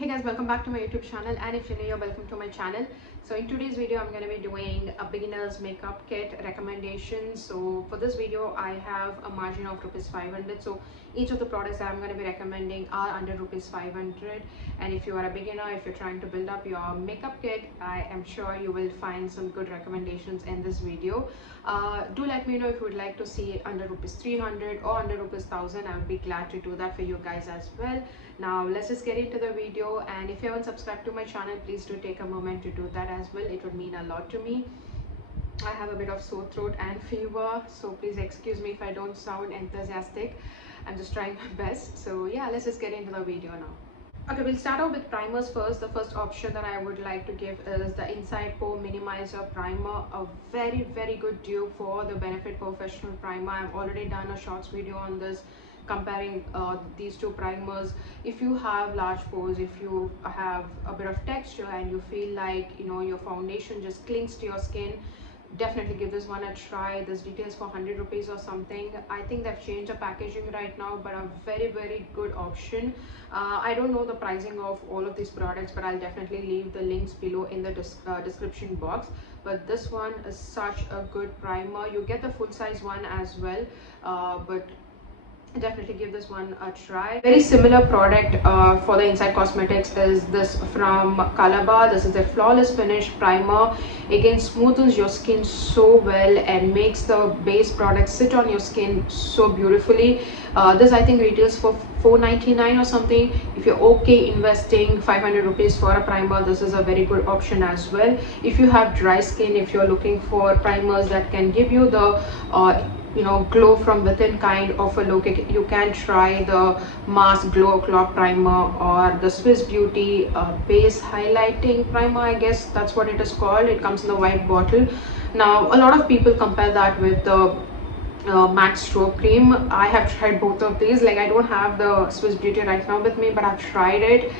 Hey guys, welcome back to my YouTube channel, and if you're new, welcome to my channel. So in today's video I'm going to be doing a beginner's makeup kit recommendation. So for this video I have a margin of rupees 500. So each of the products that I'm going to be recommending are under rupees 500, and if you are a beginner, if you're trying to build up your makeup kit, I am sure you will find some good recommendations in this video. Do let me know if you would like to see it under rupees 300 or under rupees 1000. I would be glad to do that for you guys as well. Now let's just get into the video, and if you haven't subscribed to my channel, please do take a moment to do that as well. It would mean a lot to me. I have a bit of sore throat and fever, so please excuse me if I don't sound enthusiastic. I'm just trying my best. So yeah, let's just get into the video now. Okay, we'll start off with primers first. The first option that I would like to give is the Inside Pore Minimizer Primer, a very good dupe for the Benefit Professional Primer. I've already done a shorts video on this, comparing these two primers. If you have large pores, if you have a bit of texture and you feel like your foundation just clings to your skin, definitely give this one a try. This retails for 100 rupees or something. I think they've changed the packaging right now, but a very good option. I don't know the pricing of all of these products, but I'll definitely leave the links below in the description box. But this one is such a good primer. You get the full size one as well, but definitely give this one a try. Very similar product for the Inside Cosmetics is this from Colorbar. This is a Flawless Finish Primer. Again, smoothens your skin so well and makes the base product sit on your skin so beautifully. This I think retails for 4.99 or something. If you're okay investing 500 rupees for a primer, this is a very good option as well. If you have dry skin, if you're looking for primers that can give you the glow from within kind of a look, you can try the Mask Glow Clock Primer or the Swiss Beauty Base Highlighting Primer. I guess that's what it is called. It comes in the white bottle. Now a lot of people compare that with the MAC Stroke Cream. I have tried both of these. Like, I don't have the Swiss Beauty right now with me, but I've tried it.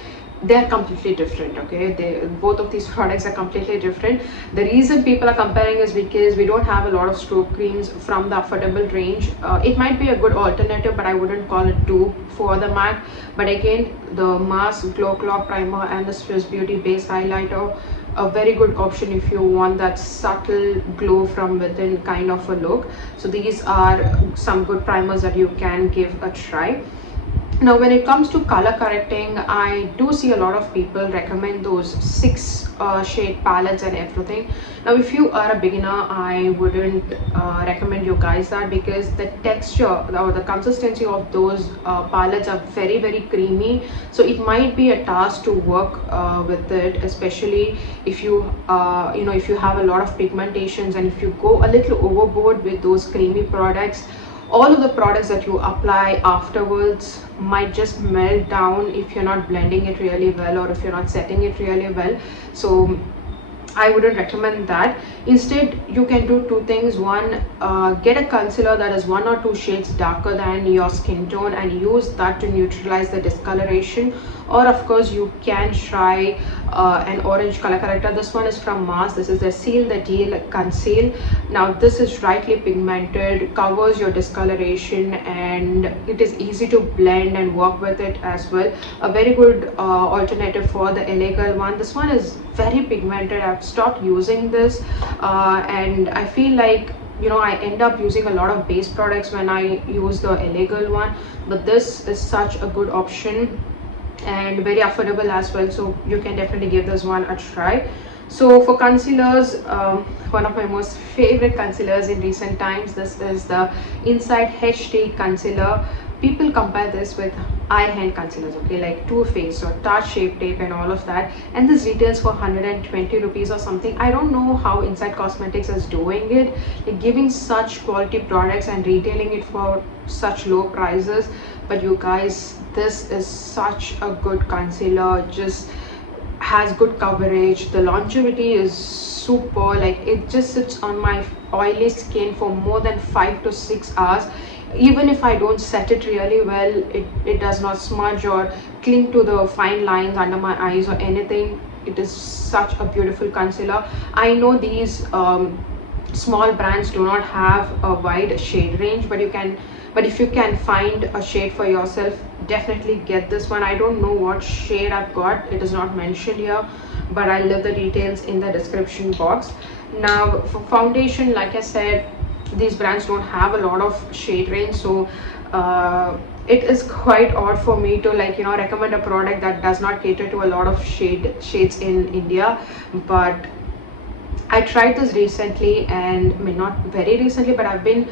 They're completely different. Okay, both of these products are completely different. The reason people are comparing is because we don't have a lot of stroke creams from the affordable range. It might be a good alternative, but I wouldn't call it dupe for the MAC. But again, the Mask Glow Clock Primer and the Swiss Beauty Base Highlighter, a very good option if you want that subtle glow from within kind of a look. So these are some good primers that you can give a try. Now when it comes to color correcting, I do see a lot of people recommend those 6 shade palettes and everything. Now if you are a beginner, I wouldn't recommend you guys that, because the texture or the consistency of those palettes are very creamy. So it might be a task to work with it, especially if you if you have a lot of pigmentations, and if you go a little overboard with those creamy products, all of the products that you apply afterwards might just melt down if you're not blending it really well, or if you're not setting it really well. So I wouldn't recommend that. Instead, you can do two things. One, get a concealer that is 1 or 2 shades darker than your skin tone and use that to neutralize the discoloration. Or of course you can try an orange color corrector. This one is from Mars. This is the Seal the Deal Conceal. Now this is brightly pigmented, covers your discoloration, and it is easy to blend and work with it as well. A very good alternative for the LA Girl one. This one is very pigmented. I've stopped using this and I feel like I end up using a lot of base products when I use the LA Girl one, but this is such a good option and very affordable as well, so you can definitely give this one a try. So for concealers, one of my most favorite concealers in recent times, this is the Inside HD Concealer. People compare this with eye hand concealers, okay, like Too Faced or Tarte Shape Tape and all of that, and this retails for 120 rupees or something. I don't know how Inside Cosmetics is doing it, like giving such quality products and retailing it for such low prices. But you guys, this is such a good concealer. Just has good coverage. The longevity is super. Like, it just sits on my oily skin for more than 5 to 6 hours. Even if I don't set it really well, it does not smudge or cling to the fine lines under my eyes or anything. It is such a beautiful concealer. I know these small brands do not have a wide shade range, but if you can find a shade for yourself, definitely get this one. I don't know what shade I've got, it is not mentioned here, but I'll leave the details in the description box. Now for foundation, like I said, these brands don't have a lot of shade range, so it is quite odd for me to, like, you know, recommend a product that does not cater to a lot of shades in India. But I tried this recently, and I mean, not very recently, but I've been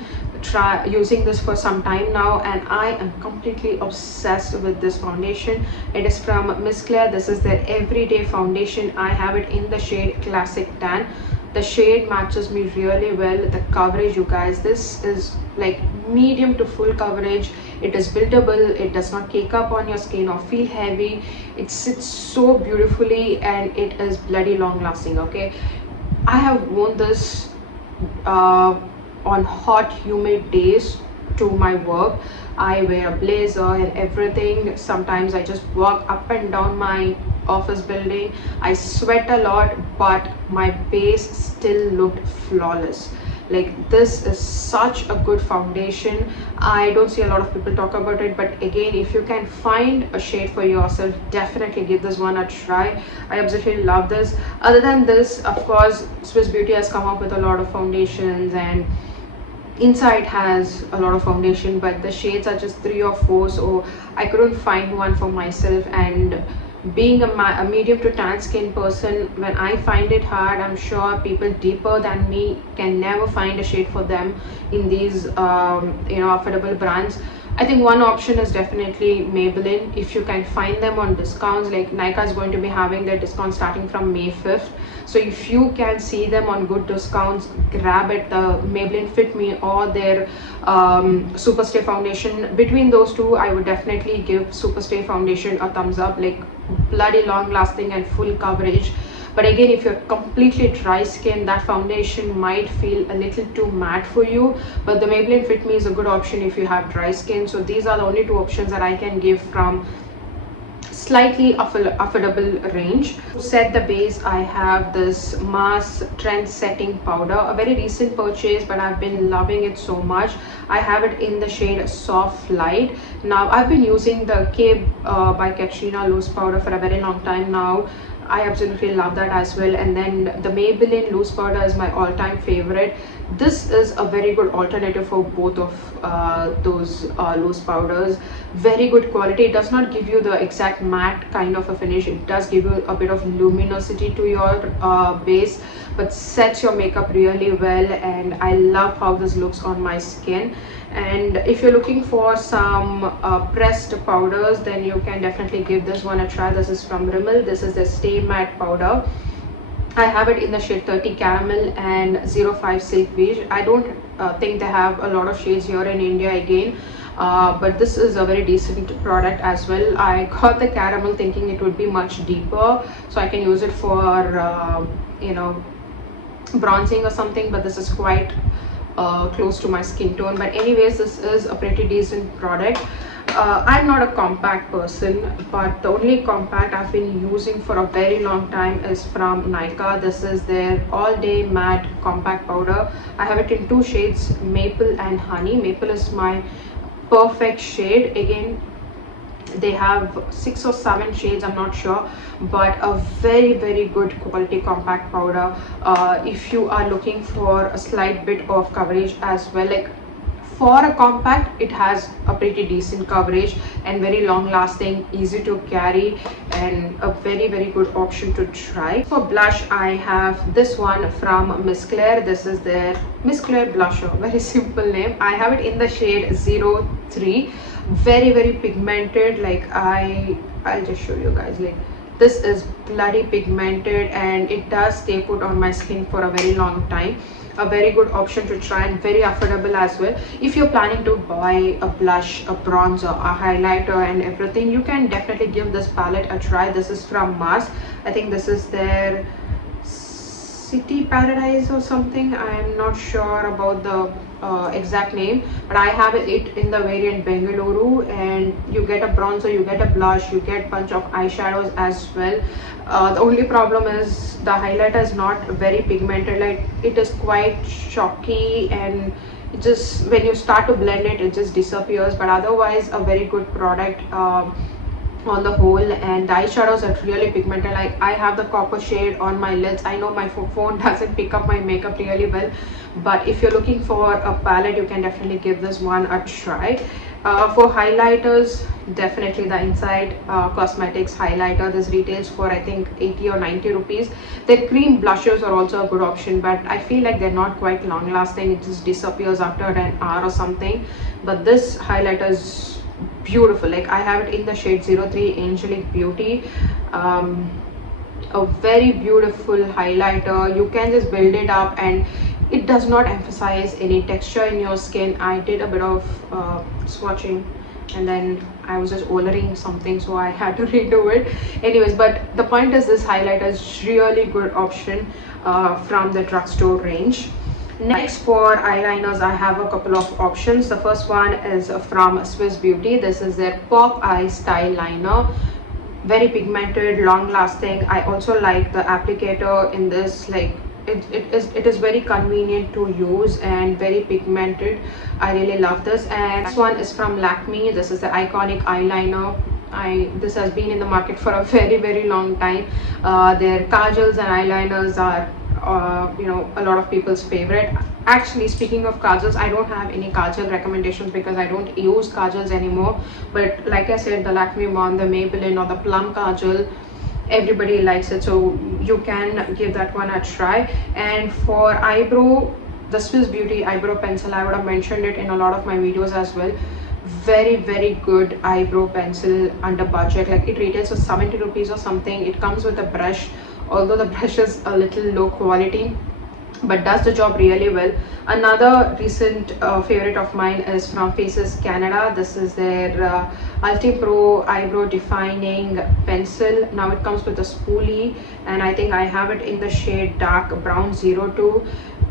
using this for some time now, and I am completely obsessed with this foundation. It is from Miss Claire. This is their everyday foundation. I have it in the shade Classic Tan. The shade matches me really well. The coverage, you guys, this is like medium to full coverage. It is buildable, it does not cake up on your skin or feel heavy. It sits so beautifully, and it is bloody long lasting. Okay, I have worn this on hot humid days to my work. I wear a blazer and everything. Sometimes I just walk up and down my office building. I sweat a lot, but my base still looked flawless. Like, this is such a good foundation. I don't see a lot of people talk about it, but again, if you can find a shade for yourself, definitely give this one a try. I absolutely love this. Other than this, of course, Swiss Beauty has come up with a lot of foundations, and Inside has a lot of foundation, but the shades are just 3 or 4, so I couldn't find one for myself. And being a medium to tan skin person, when I find it hard, I'm sure people deeper than me can never find a shade for them in these affordable brands. I think one option is definitely Maybelline. If you can find them on discounts, like Nykaa is going to be having their discount starting from May 5th. So if you can see them on good discounts, grab it. The Maybelline Fit Me or their Superstay foundation. Between those two, I would definitely give Superstay foundation a thumbs up. Like, bloody long lasting and full coverage. But again, if you're completely dry skin, that foundation might feel a little too matte for you. But the Maybelline Fit Me is a good option if you have dry skin. So these are the only 2 options that I can give from slightly affordable range. To set the base, I have this Mars Trend Setting Powder, a very recent purchase, but I've been loving it so much. I have it in the shade Soft Light. Now, I've been using the K by Katrina loose powder for a very long time now. I absolutely love that as well. And then the Maybelline loose powder is my all-time favorite. This is a very good alternative for both of those loose powders. Very good quality. It does not give you the exact matte kind of a finish. It does give you a bit of luminosity to your base, but sets your makeup really well. And I love how this looks on my skin. And if you're looking for some pressed powders, then you can definitely give this one a try. This is from Rimmel. This is the Stay Matte powder. I have it in the shade 30 Caramel and 05 Silk Beige. I don't think they have a lot of shades here in India again, but this is a very decent product as well. I got the Caramel thinking it would be much deeper, so I can use it for bronzing or something, but this is quite close to my skin tone. But anyways, this is a pretty decent product. I'm not a compact person, but the only compact I've been using for a very long time is from Nykaa. This is their all day matte compact powder. I have it in 2 shades, Maple and Honey. Maple is my perfect shade. Again, they have 6 or 7 shades, I'm not sure, but a very good quality compact powder. If you are looking for a slight bit of coverage as well, like for a compact, it has a pretty decent coverage and very long lasting, easy to carry, and a very good option to try. For blush, I have this one from Miss Claire. This is their Miss Claire blusher, very simple name. I have it in the shade 03. Very pigmented. Like, I'll just show you guys. Like, this is bloody pigmented, and it does stay put on my skin for a very long time. A very good option to try, and very affordable as well. If you're planning to buy a blush, a bronzer, a highlighter and everything, you can definitely give this palette a try. This is from Mars. I think this is their City Paradise or something. I'm not sure about the exact name, but I have it in the variant Bengaluru, and you get a bronzer, you get a blush, you get bunch of eyeshadows as well. The only problem is the highlighter is not very pigmented. Like, it is quite chalky, and it just, when you start to blend it, it just disappears. But otherwise a very good product on the whole. And the eyeshadows are really pigmented. Like I have the copper shade on my lids. I know my phone doesn't pick up my makeup really well, but if you're looking for a palette, you can definitely give this one a try. For highlighters, definitely the Inside Cosmetics highlighter. This retails for I think 80 or 90 rupees. Their cream blushes are also a good option, but I feel like they're not quite long lasting. It just disappears after an hour or something. But this highlighter is beautiful. Like I have it in the shade 03 Angelic Beauty. A very beautiful highlighter. You can just build it up and it does not emphasize any texture in your skin. I did a bit of swatching and then I was just ordering something, so I had to redo it anyways. But the point is, this highlighter is really good option from the drugstore range. Next, for eyeliners, I have a couple of options. The first one is from Swiss Beauty. This is their Pop Eye Style Liner. Very pigmented, long lasting. I also like the applicator in this. Like it is very convenient to use and very pigmented. I really love this. And this one is from Lakme. This is the iconic eyeliner. This has been in the market for a very long time. Their kajals and eyeliners are you know, a lot of people's favorite. Actually, speaking of kajals, I don't have any kajal recommendations because I don't use kajals anymore. But like I said, the Lakme one, the Maybelline or the Plum kajal, everybody likes it, so you can give that one a try. And for eyebrow, the Swiss Beauty eyebrow pencil, I would have mentioned it in a lot of my videos as well. Very good eyebrow pencil under budget. Like it retails for 70 rupees or something. It comes with a brush, although the brush is a little low quality, but does the job really well. Another recent favorite of mine is from Faces Canada. This is their Ulti Pro Eyebrow Defining Pencil. Now it comes with a spoolie, and I think I have it in the shade Dark Brown 02.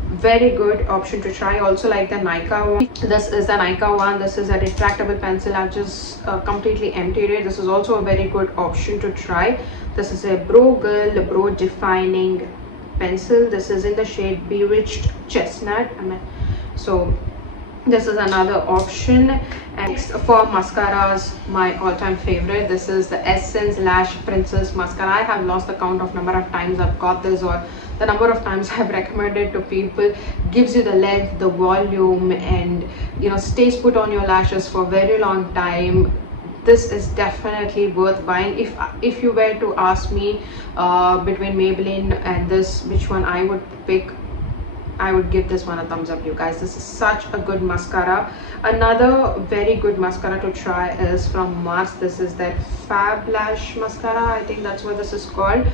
Very good option to try. Also like the Nykaa one. This is the Nykaa one. This is a retractable pencil. I've just completely emptied it. This is also a very good option to try. This is a Brow Girl Brow Defining Pencil. This is in the shade Bewitched Chestnut. So this is another option. And next, for mascaras, my all-time favorite, this is the Essence Lash Princess Mascara. I have lost the count of number of times I've got this, or the number of times I've recommended to people. Gives you the length, the volume, and you know, stays put on your lashes for a very long time. This is definitely worth buying. If you were to ask me between Maybelline and this, which one I would pick, I would give this one a thumbs up, you guys. This is such a good mascara. Another very good mascara to try is from Mars. This is their Fab Lash Mascara. I think that's what this is called.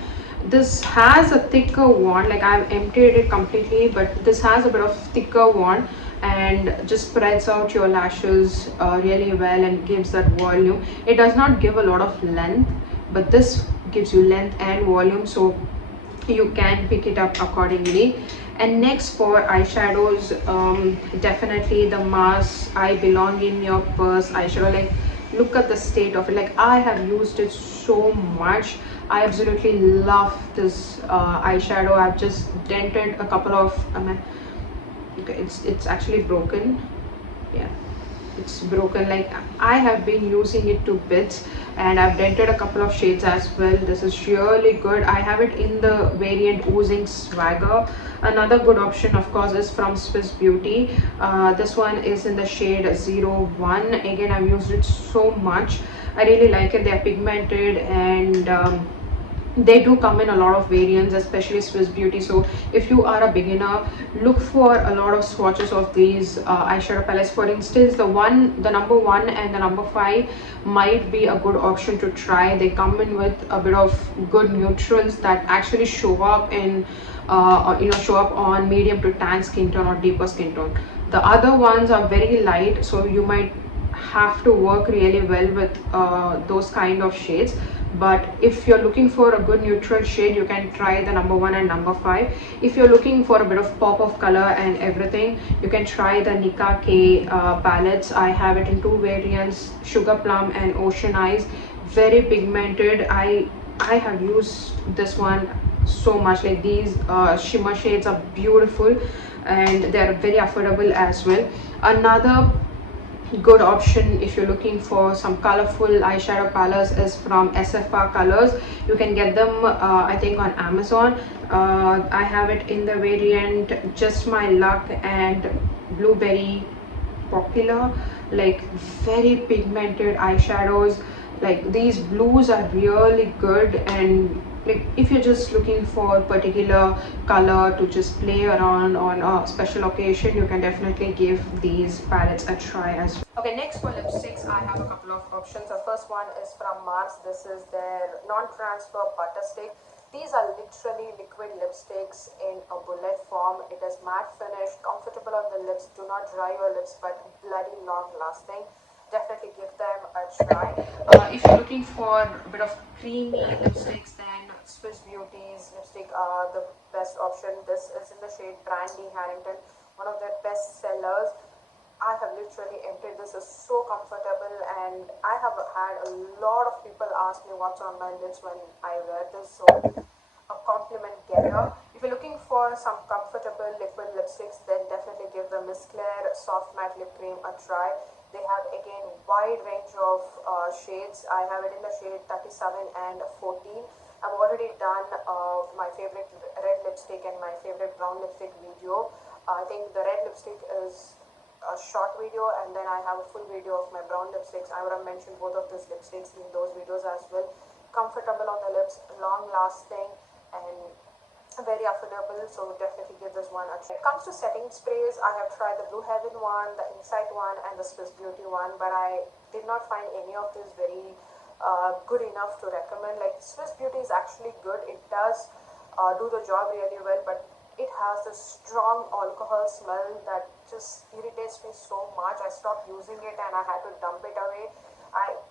This has a thicker wand. Like I've emptied it completely, but this has a bit of thicker wand and just spreads out your lashes really well and gives that volume. It does not give a lot of length, but this gives you length and volume, so you can pick it up accordingly. And next, for eyeshadows, definitely the Mars I Belong in Your Purse eyeshadow. Like look at the state of it. Like I have used it so much. I absolutely love this eyeshadow. I've just dented a couple of okay, it's actually broken. Yeah, it's broken. Like I have been using it to bits, and I've dented a couple of shades as well. This is really good. I have it in the variant Oozing Swagger. Another good option, of course, is from Swiss Beauty. This one is in the shade 01. Again, I've used it so much. I really like it. They're pigmented, and they do come in a lot of variants, especially Swiss Beauty. So if you are a beginner, look for a lot of swatches of these eyeshadow palettes. For instance, the number 1 and the number 5 might be a good option to try. They come in with a bit of good neutrals that actually show up in show up on medium to tan skin tone or deeper skin tone. The other ones are very light, so you might have to work really well with those kind of shades. But if you're looking for a good neutral shade, you can try the number 1 and number 5. If you're looking for a bit of pop of color and everything, you can try the Nykaa K palettes. I have it in 2 variants, Sugar Plum and Ocean Eyes. Very pigmented. I have used this one so much. Like these shimmer shades are beautiful. and they're very affordable as well. Another good option if you're looking for some colorful eyeshadow colors is from SFR Colors. You can get them I think on Amazon. I have it in the variant Just My Luck and Blueberry Popular, like very pigmented eyeshadows. Like these blues are really good, and like if you're just looking for particular color to just play around on a special occasion, you can definitely give these palettes a try as well. Okay, next for lipsticks, I have a couple of options. The first one is from Mars. This is their non-transfer butter stick. These are literally liquid lipsticks in a bullet form. It is matte finish, comfortable on the lips, do not dry your lips, but bloody long lasting. Definitely give them a try. If you're looking for a bit of creamy lipsticks, then Swiss Beauty's lipstick are the best option. This is in the shade Brandy Harrington, one of their best sellers. I have literally emptied this. Is so comfortable, and I have had a lot of people ask me what's on my lips when I wear this, so a compliment getter. If you're looking for some comfortable liquid lipsticks, then definitely give the Miss Claire Soft Matte Lip Cream a try. They have again wide range of shades. I have it in the shade 37 and 14. I've already done my favorite red lipstick and my favorite brown lipstick video. I think the red lipstick is a short video, and then I have a full video of my brown lipsticks. I would have mentioned both of these lipsticks in those videos as well. Comfortable on the lips, long lasting, and very affordable, so definitely give this one a try. When it comes to setting sprays, I have tried the Blue Heaven one, the Insight one, and the Swiss Beauty one, but I did not find any of these very good enough to recommend. Like Swiss Beauty is actually good, it does do the job really well, but it has this strong alcohol smell that just irritates me so much. I stopped using it and I had to dump it away.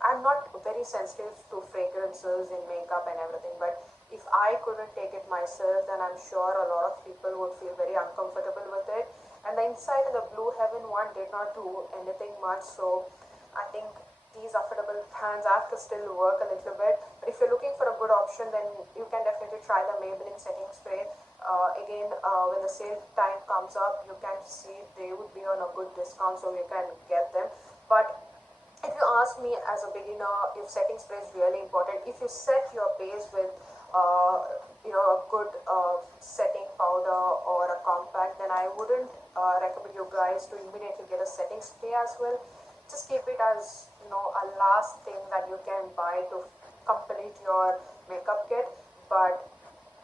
I'm not very sensitive to fragrances in makeup and everything, but if I couldn't take it myself, then I'm sure a lot of people would feel very uncomfortable with it. And the Inside and the Blue Heaven one did not do anything much, so I think these affordable pans have to still work a little bit. But if you're looking for a good option, then you can definitely try the Maybelline setting spray. Again, when the sale time comes up, you can see they would be on a good discount, so you can get them. But if you ask me as a beginner, if setting spray is really important, if you set your base with a good setting powder or a compact, then I wouldn't recommend you guys to immediately get a setting spray as well. Just keep it as a last thing that you can buy to complete your makeup kit. But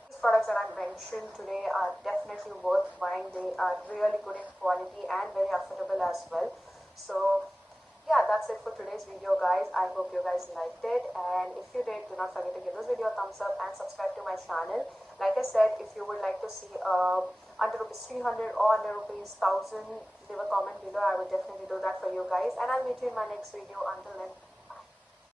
these products that I mentioned today are definitely worth buying. They are really good in quality and very affordable as well. So yeah, that's it for today's video, guys. I hope you guys liked it, and if you did, do not forget to give this video a thumbs up and subscribe to my channel. Like I said, if you would like to see under rupees 300 or under rupees 1000, leave a comment below. I will definitely do that for you guys, and I'll meet you in my next video. Until then,